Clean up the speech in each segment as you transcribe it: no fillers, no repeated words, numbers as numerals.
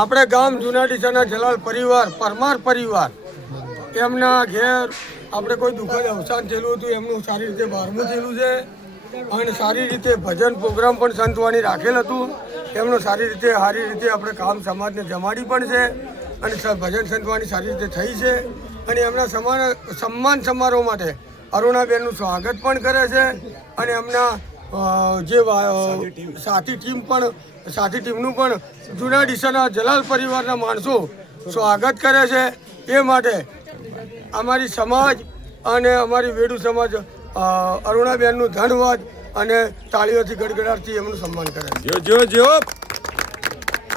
આપણે ગામ જુનાડીસાના જલાલ પરિવાર પરમાર પરિવાર એમના ઘેર આપણે કોઈ દુઃખદ અવસાન થયેલું હતું. એમનું સારી રીતે 12મું થયેલું છે અને સારી રીતે ભજન પ્રોગ્રામ પણ સંતવાણી રાખેલ હતું. એમનો સારી રીતે આપણે કામ સમાજને જમાડી પણ છે અને ભજન સંતવાણી સારી રીતે થઈ છે અને એમના સન્માન સમારોહ માટે અરુણાબેનનું સ્વાગત પણ કરે છે અને એમના જે સાથી ટીમનું પણ જુનાડીસાના જલાલ પરિવારના માણસો સ્વાગત કરે છે. એ માટે અમારી સમાજ અને અમારી વેડુ સમાજ અરુણાબેનનું ધન્યવાદ અને તાળીઓથી ગડગડાટથી એમનું સન્માન કરે છે. જો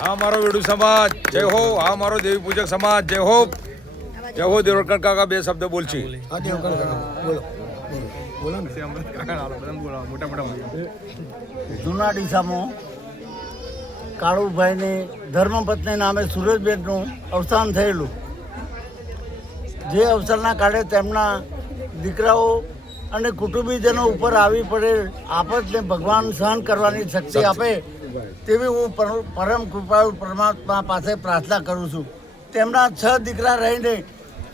હા મારો વેડુ સમાજ જય હો, હા મારો દેવી પૂજક સમાજ જય હો. દેવરકર કાકા બે શબ્દ બોલશે. હા દેવકર કાકા બોલો. જુનાડીસામાં કાળુભાઈની ધર્મપત્ની નામે સુરેશબેનનું અવસાન થયેલું. જે અવસરના કારણે તેમના દીકરાઓ અને કુટુંબીજનો ઉપર આવી પડેલ આફતને ભગવાન સહન કરવાની શક્તિ આપે તેવી હું પરમ કૃપાળુ પરમાત્મા પાસે પ્રાર્થના કરું છું. તેમના 6 દીકરા રહીને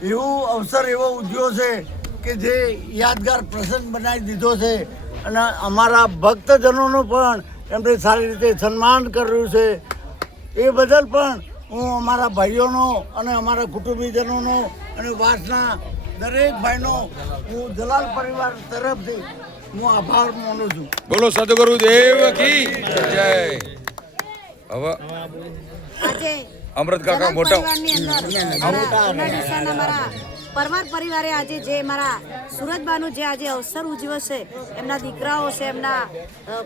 એવો ઉજવ્યો છે કે જે યાદગાર પ્રસંગ બનાવી દીધો છે અને અમારા ભક્તજનોનું પણ એમને સારી રીતે સન્માન કર્યું છે. એ બદલ પણ હું અમારા ભાઈઓનો અને અમારા કુટુંબીજનોનો અને વાસના દરેક ભાઈનો હું જલાલ પરિવાર તરફથી હું આભાર માનું છું. બોલો સદગુરુ દેવ કી જય. હવે અમૃત કાકા મોટા પરમાર પરિવારે આજે જે મારા સુરતબાનું જે આજે અવસર ઉજવ્યો છે, એમના દીકરાઓ છે, એમના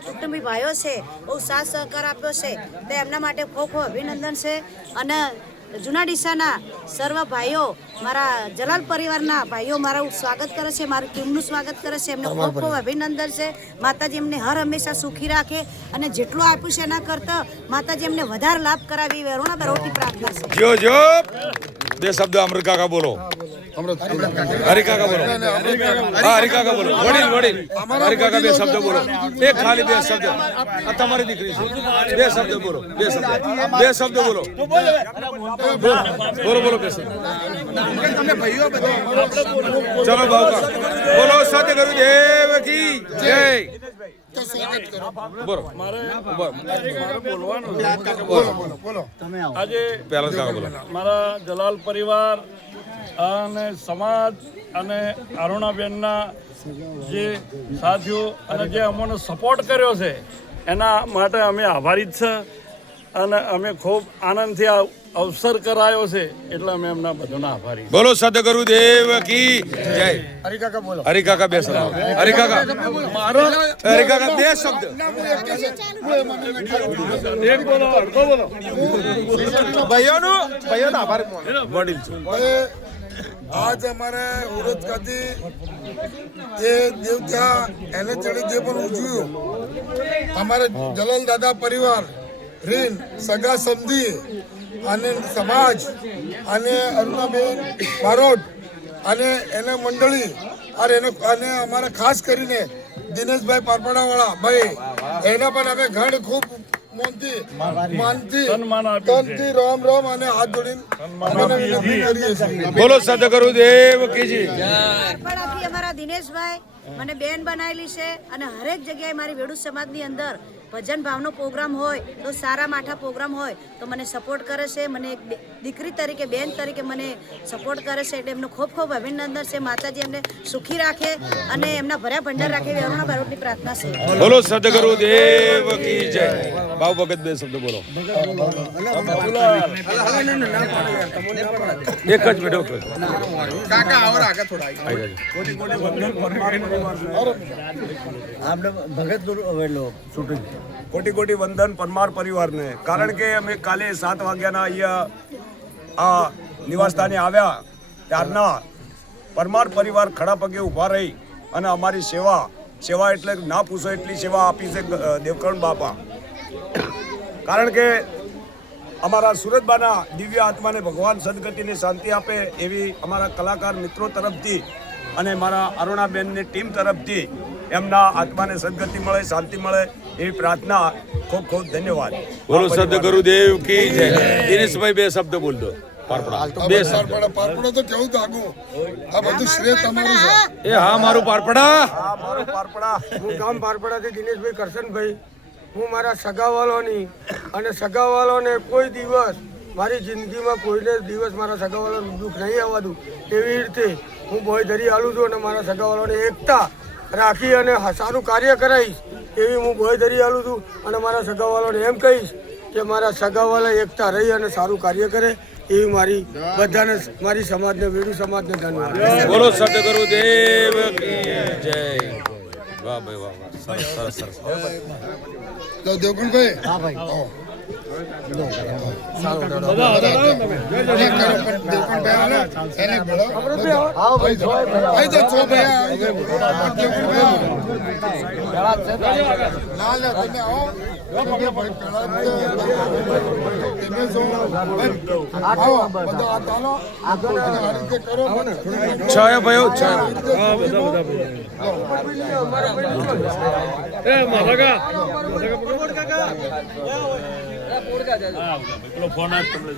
કુટુંબી ભાઈઓ છે, બહુ સાથ સહકાર આપ્યો છે તો એમના માટે ખૂબ ખૂબ અભિનંદન છે. અને જુનાડીસાના સર્વ ભાઈઓ મારા જલાલ પરિવારના ભાઈઓ મારું સ્વાગત કરે છે, મારી ટીમનું સ્વાગત કરે છે. એમને ખૂબ ખૂબ અભિનંદન છે. માતાજી એમને હર હંમેશા સુખી રાખે અને જેટલું આપ્યું છે એના કરતાં માતાજી એમને વધારે લાભ કરાવી અરુણા બરોટી પ્રાર્થના છે. જો બે શબ્દ અમૃત કાકા બોલો. હરિકાકા બોલો. હા હરિકાકા બોલો. વડીલ હરિકાકા બે શબ્દ બોલો. એક ખાલી બે શબ્દ. આ તમારી દીકરી છે. બે શબ્દ બોલો. બે શબ્દ બોલો. બોલો બે શબ્દ. ચલો બાબા બોલો સતગુરુ દેવ કી જય. આજે મારા જલાલ પરિવાર અને સમાજ અને અરુણાબેનના જે સાથીઓ અને જે અમને સપોર્ટ કર્યો છે એના માટે અમે આભારી જ છે અને અમે ખૂબ આનંદથી આ અવસર કરાયો છે એટલે અમે એમના બધાના આભારી. બોલો સદગુરુ દેવ કી જય. હરિકાકા બોલો. હરિકાકા બે શબ્દ. હરિકાકા બે શબ્દ. એક બોલો અડધો બોલો. ભાઈઓનો આભાર વડીલ છે. आज हमारे औरत का थी ये देवता एने चढ़े जे पर उजव्યું हमारे जलाल दादा परिवार રીન સગા સમધી અને સમાજ અને અરુણાબેન બારોટ અને એને મંડળી અને અમારા ખાસ કરીને દિનેશભાઈ પારપડાવાળા ભાઈ એના પણ અમે ઘણ ખૂબ માનથી રામ અને હાથ જોડીને બોલો સદગુરુ દેવ કી જય. અમારા દિનેશભાઈ મને બેન બનાવેલી છે અને હરેક જગ્યાએ મારી વેડુ સમાજની અંદર ભજન ભાવનો પ્રોગ્રામ હોય તો સારા માઠા પ્રોગ્રામ હોય તો મને સપોર્ટ કરે છે. મને એક દીકરી તરીકે બેન તરીકે મને સપોર્ટ કરે છે એટલે એમનો ખૂબ ખૂબ અભિનંદન છે. માતાજી એમને સુખી રાખે અને એમના ભર્યા ભંડાર રાખે એવી અરુણા બારોટની પ્રાર્થના છે. બોલો સદગુરુ દેવ કી જય. બાવ ભગત બે શબ્દ બોલો. એક જ મિનિટ કાકા આવર આગળ થોડા આપણે ભગત શૂટિંગ કોટી વંદન પરમાર પરિવારને. કારણ કે અમે કાલે 7 વાગ્યાના અહીંયા આ નિવાસસ્થાને આવ્યા ત્યારના પરમાર પરિવાર ખડા પગે ઊભા રહી અને અમારી સેવા એટલે ના પૂછો એટલી સેવા આપી છે દેવકરણ બાપા. કારણ કે અમારા સુરતબાના દિવ્ય આત્માને ભગવાન સદગતિની શાંતિ આપે એવી અમારા કલાકાર મિત્રો તરફથી અને મારા અરુણાબેનની ટીમ તરફથી એમના આત્માને સદગતિ મળે, શાંતિ મળે એવી પ્રાર્થના. ખૂબ ખૂબ ધન્યવાદ. બોલો સદ ગુરુદેવ કી જય. દિનેશભાઈ બે શબ્દ બોલ દો. પારપડા બે શબ્દ. પારપડો તો કેવું દાગું, આ બધું શ્રેય તમારું છે. એ હા મારું પારપડા. આ મારો પારપડા. હું ગામ પારપડાથી દિનેશભાઈ કરશનભાઈ. હું મારા સગાવાલોની અને સગાવાલોને કોઈ દિવસ મારી જિંદગીમાં કોઈને દિવસ મારા સગાવાલોનું દુઃખ નહીં આવવા દઉં એવી રીતે હું બોય ધરી આલું છું અને મારા સગાવાલોને એકતા રાખી અને સારું કાર્ય કરાવીશ એવી હું બોય ધરી આલું છું અને મારા સગાવાલોને એમ કહીશ કે મારા સગાવાલા એકતા રહી અને સારું કાર્ય કરે એવી મારી બધાને મારી સમાજને વેડુ સમાજને ધન્યવાદ. બોલો સદ ગુરુદેવ કી જય. વાહ ભાઈ વાહ વાહ. સરસ સરસ સરસ. તો દેવકુંડભાઈ, હા ભાઈ. આવો. બધા હતા ને તમે? દેવકુંડભાઈ આવો. એને બોલો. આવો ભાઈ, જોય ભાઈ. આઈ જાઓ, છો ભાઈ, આઈ જાઓ. દેવકુંડભાઈ આવો. ના, ના, તમે આવો. તમે ભાઈ પેલા જ તમે છો. આવો, બધા આ ચાલો. આગળ આ રીતે કરો. છાયા ભાઈઓ છાયા. હા, બધા બધા. એ માધા કાકા. હા, પેલો ફોન આજ તમને